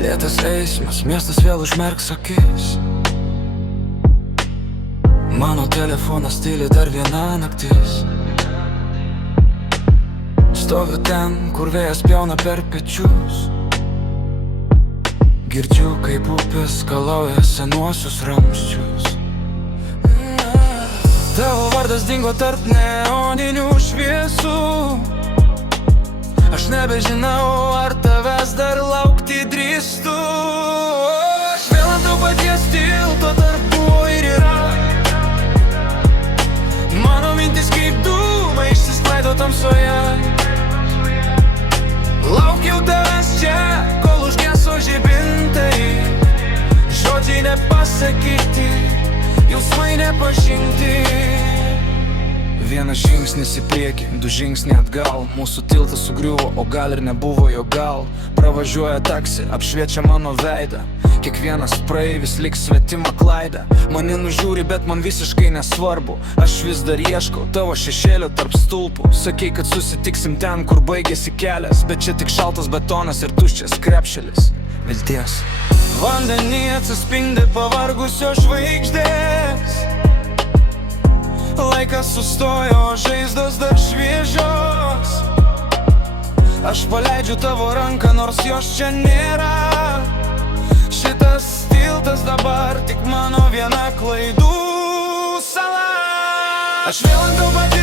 Lėtas eismas, miestas vėl užmerks akis. Mano telefonas tyli dar viena naktis. Stoviu ten, kur vėjas pjauna per pečius. Girdžiu, kaip upės skalauja senuosius ramsčius. Tavo vardas dingo tarp neoninių šviesų. Aš nebežinau, ar tavęs dar laukti drįstu. Aš vėl ant to paties tilto tarp buvo ir yra. Mano mintis kaip dūmai išsisklaido tamsoje. Laukiau tavęs čia, kol užgeso žibintai. Žodžiai nepasakyti, jausmai nepažinti. Vienas žingsnis į priekį, du žingsniai atgal. Mūsų tiltas sugriuvo, o gal ir nebuvo jo gal. Pravažiuoja taksi, apšviečia mano veidą. Kiekvienas praeivis lyg svetima klaida. Mane nužiūri, bet man visiškai nesvarbu. Aš vis dar ieškau tavo šešėlio tarp stulpų. Sakei, kad susitiksim ten, kur baigėsi kelias, bet čia tik šaltas betonas ir tuščias krepšelis vilties. Vandenį atsispindi pavargusio žvaigždės. Laikas sustojo, žaizdos dar šviežios. Aš paleidžiu tavo ranką, nors jos čia nėra. Šitas tiltas dabar tik mano viena klaidų sala. Aš vėl ant to paties